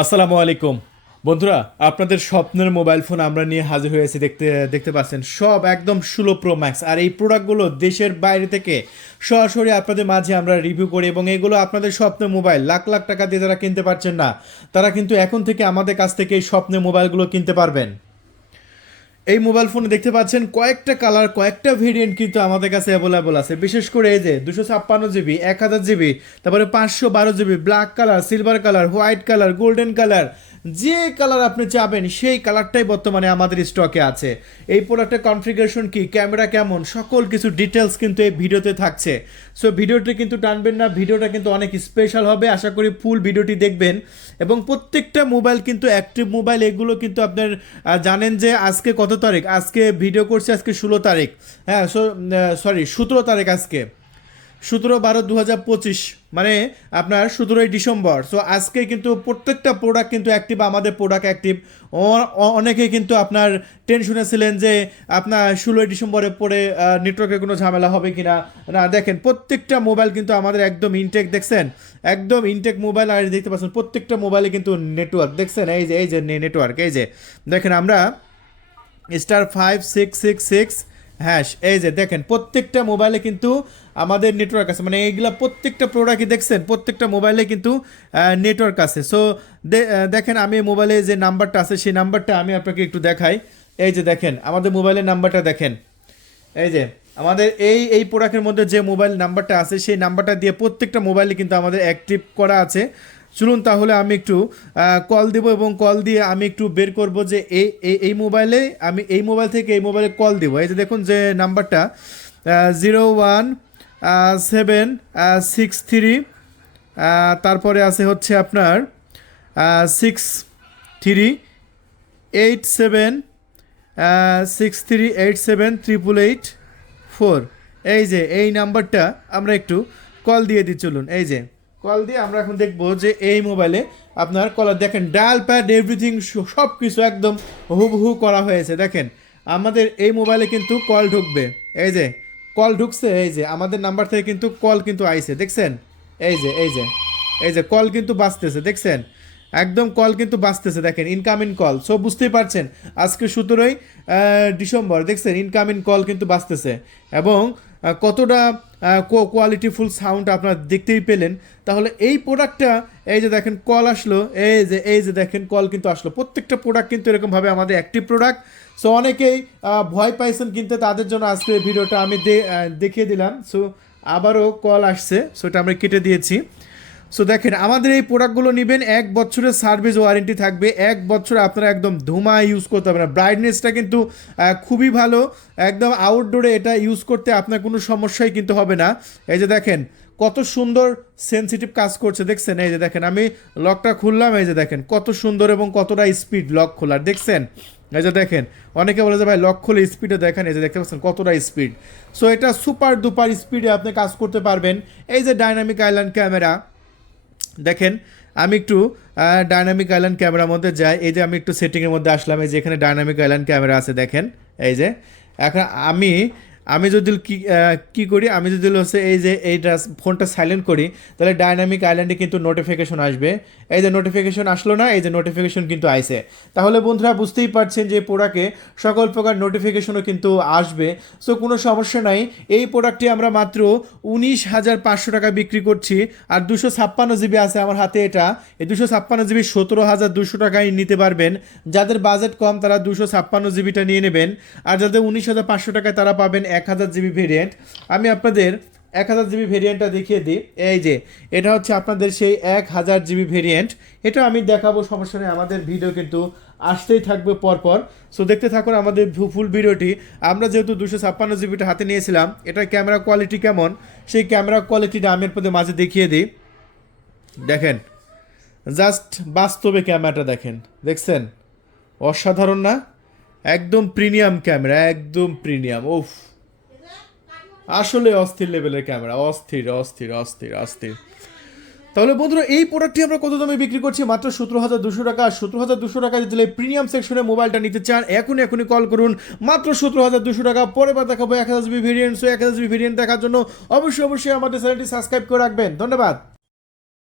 আসসালামু আলাইকুম বন্ধুরা, আপনাদের স্বপ্নের মোবাইল ফোন আমরা নিয়ে হাজির হয়েছি। দেখতে দেখতে পাচ্ছেন সব একদম 16 Pro Max। আর এই প্রোডাক্টগুলো দেশের বাইরে থেকে সরাসরি আপনাদের মাঝে আমরা রিভিউ করি, এবং এগুলো আপনাদের স্বপ্নের মোবাইল লাখ লাখ টাকা দিয়ে যারা কিনতে পারছেন না, তারা কিন্তু এখন থেকে আমাদের কাছ থেকে এই স্বপ্নের মোবাইলগুলো কিনতে পারবেন। এই মোবাইল ফোনে দেখতে পাচ্ছেন কয়েকটা কালার, কয়েকটা ভেরিয়েন্ট কিন্তু আমাদের কাছে অ্যাভেলেবল আছে। বিশেষ করে এই যে 256 জিবি, 1000 জিবি, তারপরে 512 GB, black colour, silver colour, white colour, golden colour, যে কালার আপনি চাবেন সেই কালারটাই বর্তমানে আমাদের স্টকে আছে। এই প্রোডাক্টের কনফিগারেশন কি, ক্যামেরা কেমন, সকল কিছু ডিটেলস কিন্তু এই ভিডিওতে থাকছে। সো ভিডিওটি কিন্তু টানবেন না, ভিডিওটা কিন্তু অনেক স্পেশাল হবে। আশা করি ফুল ভিডিওটি দেখবেন। এবং প্রত্যেকটা মোবাইল কিন্তু অ্যাক্টিভ মোবাইল। এগুলো কিন্তু আপনার জানেন যে আজকে কত তারিখ, আজকে ভিডিও করছি আজকে 16 তারিখ, হ্যাঁ সরি 17 তারিখ, আজকে 17/12/2025, মানে আপনার 17ই ডিসেম্বর। সো আজকে কিন্তু প্রত্যেকটা প্রোডাক্ট কিন্তু অ্যাক্টিভ, আমাদের প্রোডাক্ট অ্যাক্টিভ। অনেকে কিন্তু আপনার টেনশনে ছিলেন যে আপনার 16ই ডিসেম্বরের পরে নেটওয়ার্কের কোনো ঝামেলা হবে কি না। না, দেখেন প্রত্যেকটা মোবাইল কিন্তু আমাদের একদম ইনটেক, দেখছেন একদম ইনটেক মোবাইল। আর দেখতে পাচ্ছেন প্রত্যেকটা মোবাইলে কিন্তু নেটওয়ার্ক, দেখছেন এই যে নেটওয়ার্ক, এই যে দেখেন আমরা *5666# হ্যাশ, এই যে দেখেন প্রত্যেকটা মোবাইলে কিন্তু আমাদের নেটওয়ার্ক আছে। মানে এইগুলা প্রত্যেকটা প্রোডাক্টই দেখছেন প্রত্যেকটা মোবাইলে কিন্তু নেটওয়ার্ক আছে। সো দেখেন আমি মোবাইলে যে নাম্বারটা আছে সেই নাম্বারটা আমি আপনাকে একটু দেখাই। এই যে দেখেন আমাদের মোবাইলের নাম্বারটা দেখেন, এই যে আমাদের এই প্রোডাক্টের মধ্যে যে মোবাইল নাম্বারটা আছে সেই নাম্বারটা দিয়ে প্রত্যেকটা মোবাইলে কিন্তু আমাদের অ্যাক্টিভ করা আছে। চলুন তাহলে আমি একটু কল দেবো, এবং কল দিয়ে আমি একটু বের করব যে এই মোবাইলে, আমি এই মোবাইল থেকে এই মোবাইলে কল দেবো। এই যে দেখুন যে নাম্বারটা 01763, তারপরে আছে হচ্ছে আপনার 6387 এই যে এই নাম্বারটা আমরা একটু কল দিয়ে দিই। চলুন এই যে কল দিয়ে আমরা এখন দেখবো যে এই মোবাইলে আপনার কলার দেখেন, ডায়াল প্যাড এভরিথিং সব কিছু একদম হুবহু করা হয়েছে। দেখেন আমাদের এই মোবাইলে কিন্তু কল ঢুকবে, এই যে কল ঢুকছে, এই যে আমাদের নাম্বার থেকে কিন্তু কল কিন্তু আইছে, দেখছেন এই যে কল কিন্তু বাজতেছে, দেখছেন একদম কল কিন্তু বাজতেছে, দেখেন ইনকামিং কল। সো বুঝতেই পারছেন আজকে 17ই ডিসেম্বর, দেখছেন ইনকামিং কল কিন্তু বাজতেছে। এবং কতটা কোয়ালিটিফুল সাউন্ড আপনারা দেখতেই পেলেন। তাহলে এই প্রোডাক্টটা, এই যে দেখেন কল আসলো, এই যে দেখেন কল কিন্তু আসলো। প্রত্যেকটা প্রোডাক্ট কিন্তু এরকমভাবে আমাদের অ্যাক্টিভ প্রোডাক্ট। সো অনেকেই ভয় পাইছেন কিনতে, তাদের জন্য আজকে ভিডিওটা আমি দেখিয়ে দিলাম। সো আবারও কল আসছে, সো এটা আমরা কেটে দিয়েছি। সো দেখেন আমাদের এই প্রোডাক্টগুলো নেবেন, 1 বছরের সার্ভিস ওয়ারেন্টি থাকবে। 1 বছর আপনারা একদম ধুমা ইউজ করতে হবে না। ব্রাইটনেসটা কিন্তু খুবই ভালো, একদম আউটডোরে এটা ইউজ করতে আপনার কোনো সমস্যাই কিন্তু হবে না। এই যে দেখেন কত সুন্দর সেনসিটিভ কাজ করছে, দেখছেন এই যে দেখেন আমি লকটা খুললাম, এই যে দেখেন কত সুন্দর এবং কতটা স্পিড লক খোলার, দেখছেন এই যে দেখেন। অনেকে বলে যে ভাই লক খুলে স্পিডে দেখেন, এই যে দেখতে পাচ্ছেন কতটা স্পিড। সো এটা সুপার ডুপার স্পিডে আপনি কাজ করতে পারবেন। এই যে ডাইনামিক আইল্যান্ড ক্যামেরা, দেখেন আমি একটু ডাইনামিক আইল্যান্ড ক্যামেরার মধ্যে যাই। এই যে আমি একটু সেটিংয়ের মধ্যে আসলাম, এই যে এখানে ডাইনামিক আইল্যান্ড ক্যামেরা আছে, দেখেন এই যে। এখন আমি যদি কি করি, আমি যদি হচ্ছে এই যে এইটা ফোনটা সাইলেন্ট করি, তাহলে ডাইনামিক আইল্যান্ডে কিন্তু নোটিফিকেশন আসবে। এই যে নোটিফিকেশন আসলো না, এই যে নোটিফিকেশন কিন্তু আইছে। তাহলে বন্ধুরা বুঝতেই পারছেন যে প্রোডাক্টে সকল প্রকার নোটিফিকেশনও কিন্তু আসবে। সো কোনো সমস্যা নাই। এই প্রোডাক্টটি আমরা মাত্র 19,500 টাকা বিক্রি করছি। আর 256 জিবি আছে আমার হাতে, এটা এই 256 জিবি 17,200 টাকায় নিতে পারবেন। যাদের বাজেট কম তারা 256 জিবিটা নিয়ে নেবেন। আর যাদের 19,500 টাকায় তারা পাবেন 1000 জিবি ভেরিয়েন্ট। আমি আপনাদের 1000 জিবি ভেরিয়েন্টটা দেখিয়ে দিই। এই যে এটা হচ্ছে আপনাদের সেই 1000 জিবি ভেরিয়েন্ট। এটা আমি দেখাবো, সমস্যা নেই, আমাদের ভিডিও কিন্তু আসতেই থাকবে পরপর। সো দেখতে থাকুন আমাদের ফুল ভিডিওটি। আমরা যেহেতু 256 জিবিটা হাতে নিয়েছিলাম, এটার ক্যামেরা কোয়ালিটি কেমন সেই ক্যামেরা কোয়ালিটিটা আমি আপনাদের মাঝে দেখিয়ে দিই। দেখেন জাস্ট বাস্তবে ক্যামেরাটা দেখেন, দেখছেন অসাধারণ না? একদম প্রিমিয়াম ক্যামেরা, একদম প্রিমিয়াম। ওফ, আসলে অস্থির লেভেলের ক্যামেরা, অস্থির অস্থির অস্থির অস্থির। তাহলে বন্ধুরা এই প্রোডাক্টটি আমরা কত দামে বিক্রি করছি? মাত্র 17,200 টাকা। 17,200 টাকা দিলে প্রিমিয়াম সেকশনে মোবাইলটা নিতে চান, এখনই কল করুন, মাত্র 17,200 টাকা। পরে বার দেখাবো 1000 GB variant. So 1000 GB variant দেখার জন্য অবশ্যই আমাদের চ্যানেলটি সাবস্ক্রাইব করে রাখবেন। ধন্যবাদ।